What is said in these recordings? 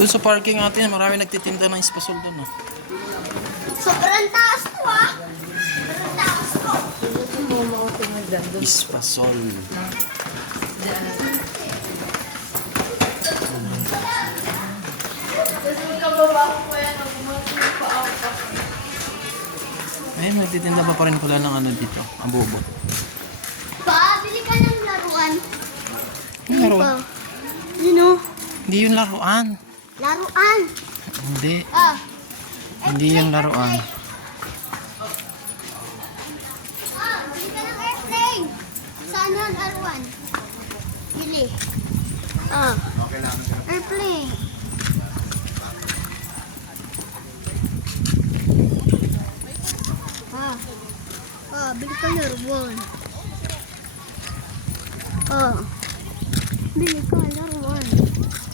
Doon sa parking natin, marami nagtitinda ng espasol doon. Oh. Sobrang taas to ah. Sobrang taas to. Espasol. Ayun, nagtitinda pa rin pala ng ano dito, ang bobo. Pa, bili ka ng laruan. Yung laruan? Sino? Hindi yung laruan. Laruan. Hindi. Ah. Hindi yung laruan. Ah, bili ka ng airplane. Saan ang laruan? Bili. Ah. Airplane. Ah. Ah, bili ka ng laruan. Ah. Bili ka ng laruan.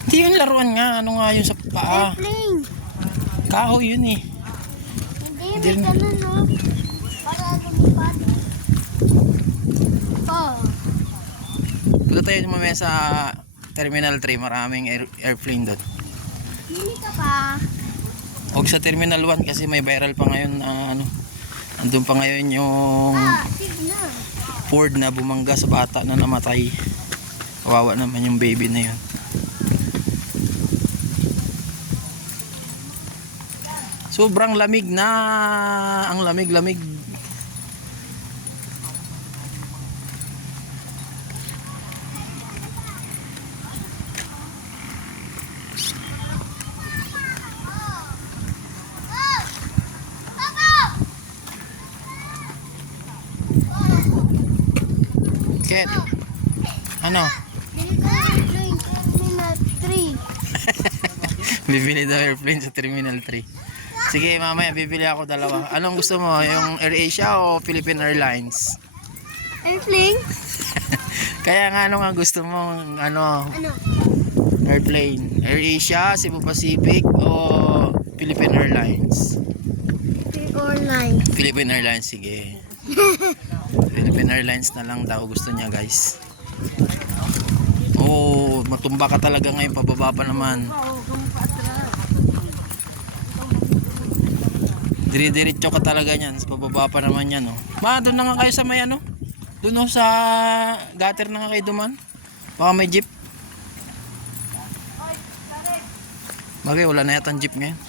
Hindi yung laruan nga. Ano nga yung sa paa? Airplane. Kahoy yun eh. Hindi, may ganun no. Para lumipad. Oh. Punta tayo mamaya sa Terminal 3. Maraming airplane doon. Bili ka pa. Huwag sa Terminal 1 kasi may viral pa ngayon na ano. Andun pa ngayon yung Signal. Ford na bumangga sa bata na namatay. Kawawa naman yung baby na yun. Sobrang lamig na. Ang lamig-lamig. Ket. Ano? Bili ka ng airplane. Terminal 3. Bibili daw airplane sa Terminal 3. Sige, mamaya bibili ako dalawa. Anong gusto mo? Yung AirAsia o Philippine Airlines? Airplane? Kaya nga ano nga gusto mo? Ano? Ano? Airplane. AirAsia, Cebu Pacific o Philippine Airlines? Airline. Philippine Airlines, sige. Philippine Airlines na lang daw gusto niya, guys. Oh, matumba ka talaga ngayon, pababa pa naman. Dire-diretso ka talaga niyan, pababa pa naman yan, oh. Ma, doon na nga kayo sa may ano? Doon oh, sa gutter na nga kayo duman. Baka may jeep. Bagay, wala na yata ang jeep ngayon.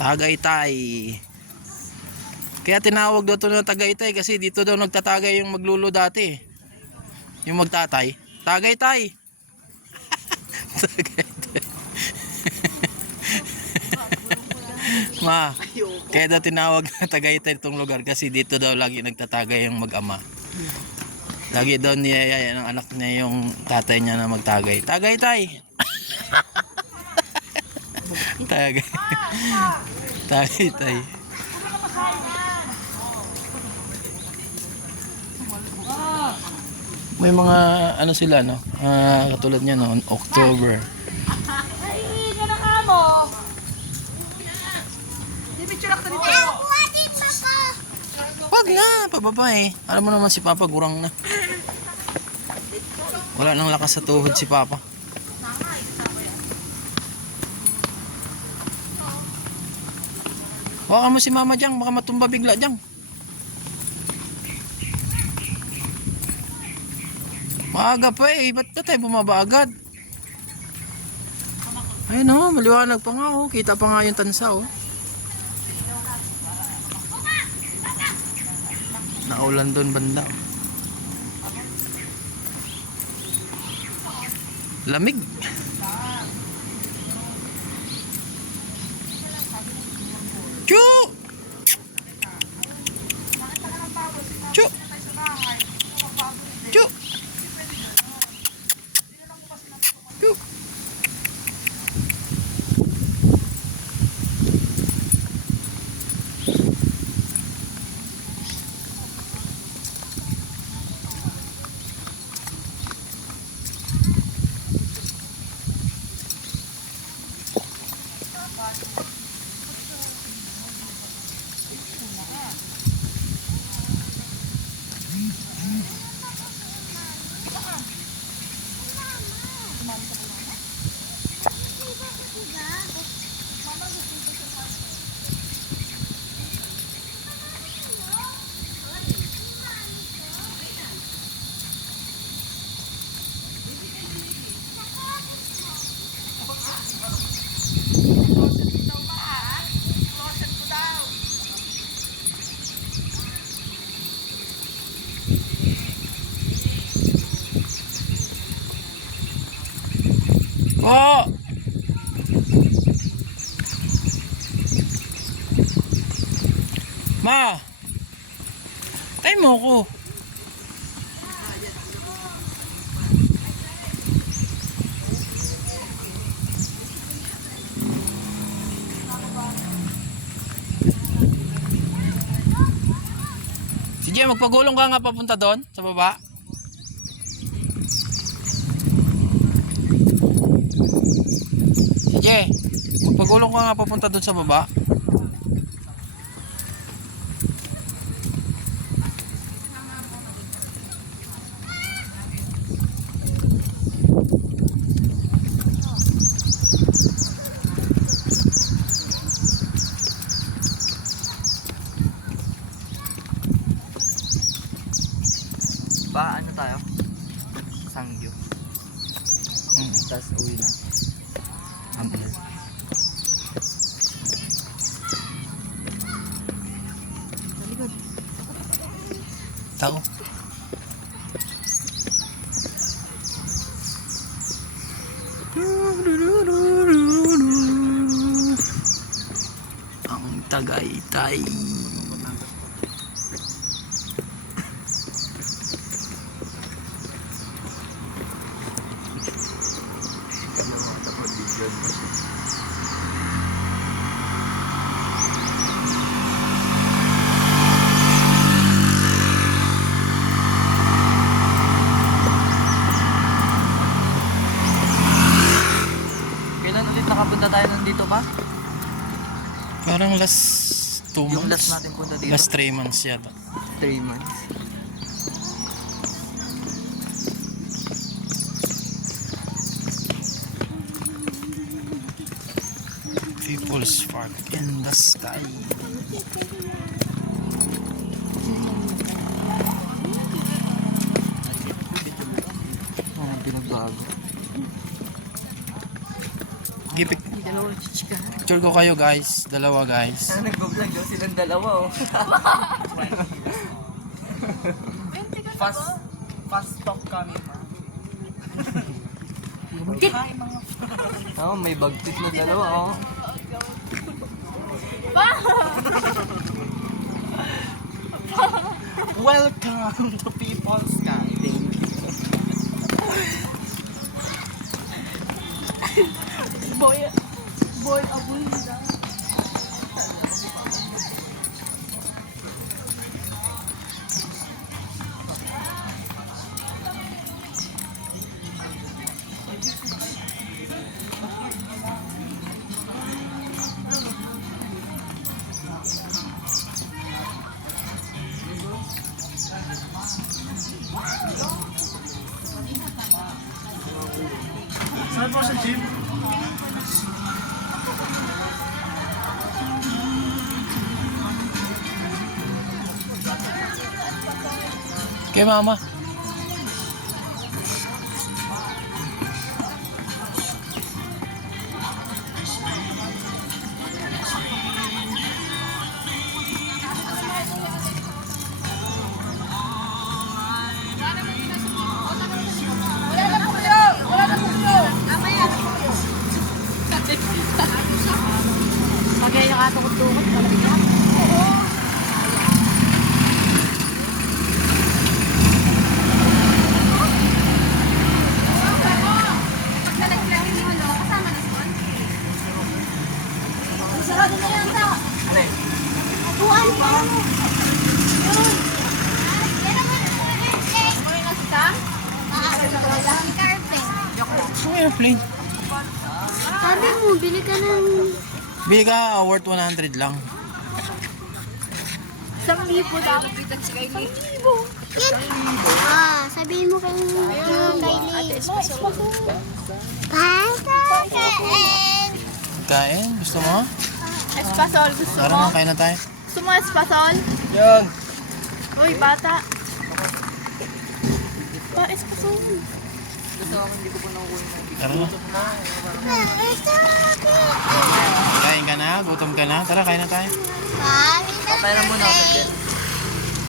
Tagaytay. Kaya tinawag daw ito ng Tagaytay kasi dito daw nagtatagay yung maglulo dati. Yung magtatay. Tagaytay. Tagaytay. Ma, kaya daw tinawag na Tagaytay itong lugar kasi dito daw lagi nagtatagay yung mag-ama. Lagi daw niyaya ng anak niya yung tatay niya na magtagay. Tagaytay. Tagay. Tagaytay. May mga ano sila no, katulad niya no, October. Ay, ka na ka mo. Pipicture ako dito. Buhatin, Papa. Wag na, pababa eh. Alam mo naman si Papa gurang na. Wala nang lakas sa tuhod si Papa. Baka mo si Mama dyan, baka matumba bigla dyan. Maaga pa eh, ba't na tayo bumaba agad? Ayun oh, maliwanag pa nga oh, kita pa nga yung tansa oh. Naulan doon banda. Lamig. Chu! Chu! Chu! Chu! Po! Ma! Tay mo ko. Sige, magpagulong ka nga papunta doon sa baba. Sige, magpagulong ka nga papunta doon sa baba. Ano tayo? Sangyo. Tapos uwi na. Tao. Ang Tagaytay. Kailan ulit nakapunta tayo nandito pa? Parang last 2 Yung months. last natin punta dito? Last 3 months yata. 3 months. People's Park in the sky. Pinagbago. Gipik. Picture ko kayo guys. Dalawa guys. Nag-vlog daw silang dalawa oh. Fast talk kami ma. Oh, may bagtit na dalawa oh. Welcome to People's Sky. Boy, abunda. Saan po sa gym? Kay mama. Kaya yung atukot-tukot talaga. Sarado na yan ta. Tuwan pa mo. Yun. May nasta? Carpet. Ang airplane. Sabi mo, bili ka ng... Bili ka, worth 100 lang. 1,000 dapat pitan si Kylie. 1,000. Ah, sabihin mo kay Kylie. Kain? Gusto mo? Espasol, gusto Tara mo? na, kain na tayo. Gusto mo espasol? Yan. Uy, bata. Espasol. Tara na. Kain ka na? Gutom ka na? Tara, kain na tayo. Patay na muna ako.